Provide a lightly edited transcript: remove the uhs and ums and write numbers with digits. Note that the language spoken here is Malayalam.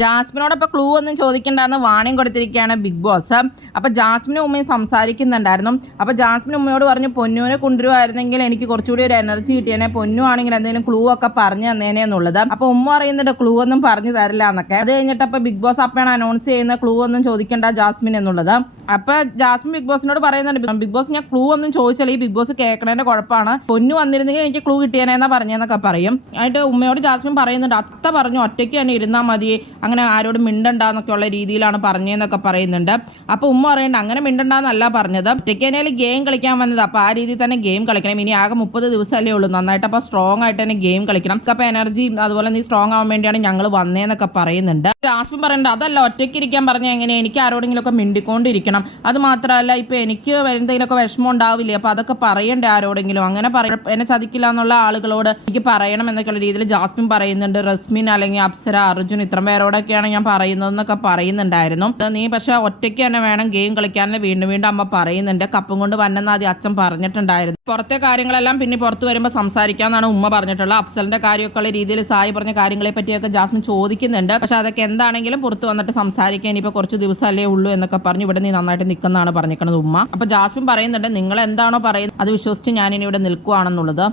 ജാസ്മിനോട് ഇപ്പോൾ ക്ലൂ ഒന്നും ചോദിക്കേണ്ടെന്ന് വാണിംഗ് കൊടുത്തിരിക്കുകയാണ് ബിഗ് ബോസ്. അപ്പോൾ ജാസ്മിനും ഉമ്മയും സംസാരിക്കുന്നുണ്ടായിരുന്നു. അപ്പോൾ ജാസ്മിൻ ഉമ്മയോട് പറഞ്ഞു, പൊന്നുവിനെ കൊണ്ടുവരുമായിരുന്നെങ്കിൽ എനിക്ക് കുറച്ചുകൂടി ഒരു എനർജി കിട്ടിയേനെ, പൊന്നു ആണെങ്കിൽ എന്തെങ്കിലും ക്ലൂ ഒക്കെ പറഞ്ഞു തന്നേനെ എന്നുള്ളത്. അപ്പോൾ ഉമ്മ പറയുന്നുണ്ട് ക്ലൂ ഒന്നും പറഞ്ഞു തരില്ല എന്നൊക്കെ. അത് കഴിഞ്ഞിട്ട് അപ്പോൾ ബിഗ് ബോസ് അപ്പോഴാണ് അനൗൺസ് ചെയ്യുന്ന ക്ലൂ ഒന്നും ചോദിക്കേണ്ട ജാസ്മിൻ എന്നുള്ളത്. അപ്പോൾ ജാസ്മിൻ ബിഗ് ബോസിനോട് പറയുന്നുണ്ട്, ബിഗ് ബോസ് ഞാൻ ക്ലൂ ഒന്നും ചോദിച്ചാൽ ഈ ബിഗ് ബോസ് കേൾക്കണതിന്റെ കുഴപ്പമാണ്, പൊന്നു വന്നിരുന്നെങ്കിൽ എനിക്ക് ക്ലൂ കിട്ടിയേനെന്നാ പറഞ്ഞെന്നൊക്കെ പറയും. എന്നിട്ട് ഉമ്മയോട് ജാസ്മിൻ പറയുന്നുണ്ട്, അത്ത പറഞ്ഞു ഒറ്റയ്ക്ക് തന്നെ ഇരുന്നാൽ മതി, അങ്ങനെ ആരോടും മിണ്ടണ്ടെന്നൊക്കെ ഉള്ള രീതിയിലാണ് പറഞ്ഞതെന്നൊക്കെ പറയുന്നുണ്ട്. അപ്പോൾ ഉമ്മ പറയുന്നുണ്ട് അങ്ങനെ മിണ്ടണ്ടെന്നല്ല പറഞ്ഞത്, ഒറ്റയ്ക്ക് തന്നെ ഗെയിം കളിക്കാൻ വന്നത്, അപ്പോൾ ആ രീതിയിൽ തന്നെ ഗെയിം കളിക്കണം, ഇനി ആകെ 30 ദിവസമല്ലേ ഉള്ളൂ, നന്നായിട്ട് അപ്പോൾ സ്ട്രോങ് ആയിട്ട് തന്നെ ഗെയിം കളിക്കണം, അപ്പോൾ എനർജി അതുപോലെ നീ സ്ട്രോങ് ആവാൻ വേണ്ടിയാണ് ഞങ്ങൾ വന്നതെന്നൊക്കെ പറയുന്നുണ്ട്. ജാസ്മിൻ പറയുന്നുണ്ട് അതല്ല ഒറ്റയ്ക്ക് ഇരിക്കാൻ പറഞ്ഞ എങ്ങനെ, എനിക്ക് ആരോടെങ്കിലുമൊക്കെ മിണ്ടിക്കൊണ്ടിരിക്കണം, അത് മാത്രമല്ല ഇപ്പോൾ എനിക്ക് എന്തെങ്കിലുമൊക്കെ വിഷമം ഉണ്ടാവില്ലേ, അപ്പോൾ അതൊക്കെ പറയണ്ടേ ആരോടെങ്കിലും, അങ്ങനെ എന്നെ ചതിക്കില്ല എന്നുള്ള ആളുകളോട് എനിക്ക് പറയണം എന്നൊക്കെയുള്ള രീതിയിൽ ജാസ്മിൻ പറയുന്നുണ്ട്. റസ്മിൻ അല്ലെങ്കിൽ അപ്സര, അർജുൻ ഇത്രയും പേരോടൊക്കെയാണ് ഞാൻ പറയുന്നതെന്നൊക്കെ പറയുന്നുണ്ടായിരുന്നു. നീ പക്ഷെ ഒറ്റയ്ക്ക് തന്നെ വേണം ഗെയിം കളിക്കാൻ വീണ്ടും വീണ്ടും അമ്മ പറയുന്നുണ്ട്. കപ്പും കൊണ്ട് വന്നെന്ന് ആദ്യം അച്ഛൻ പറഞ്ഞിട്ടുണ്ടായിരുന്നു. പുറത്തെ കാര്യങ്ങളെല്ലാം പിന്നെ പുറത്ത് വരുമ്പോൾ സംസാരിക്കാമെന്നാണ് ഉമ്മ പറഞ്ഞിട്ടുള്ളത്. അഫ്സലിന്റെ കാര്യമൊക്കെ ഉള്ള രീതിയിൽ സായി പറഞ്ഞ കാര്യങ്ങളെ പറ്റിയൊക്കെ ജാസ്മിൻ ചോദിക്കുന്നുണ്ട്. പക്ഷെ അതൊക്കെ എന്താണെങ്കിലും പുറത്ത് വന്നിട്ട് സംസാരിക്കാൻ ഇനിയിപ്പോൾ കുറച്ച് ദിവസമല്ലേ ഉള്ളൂ എന്നൊക്കെ പറഞ്ഞു ഇവിടെ നീ നന്നായിട്ട് നിൽക്കുന്നതാണ് പറഞ്ഞിരിക്കുന്നത് ഉമ്മ. അപ്പോൾ ജാസ്മിൻ പറയുന്നുണ്ട് നിങ്ങൾ എന്താണോ പറയുന്നത് അത് വിശ്വസിച്ച് ഞാൻ ഇനി ഇവിടെ നിൽക്കുകയാണെന്നുള്ളത്.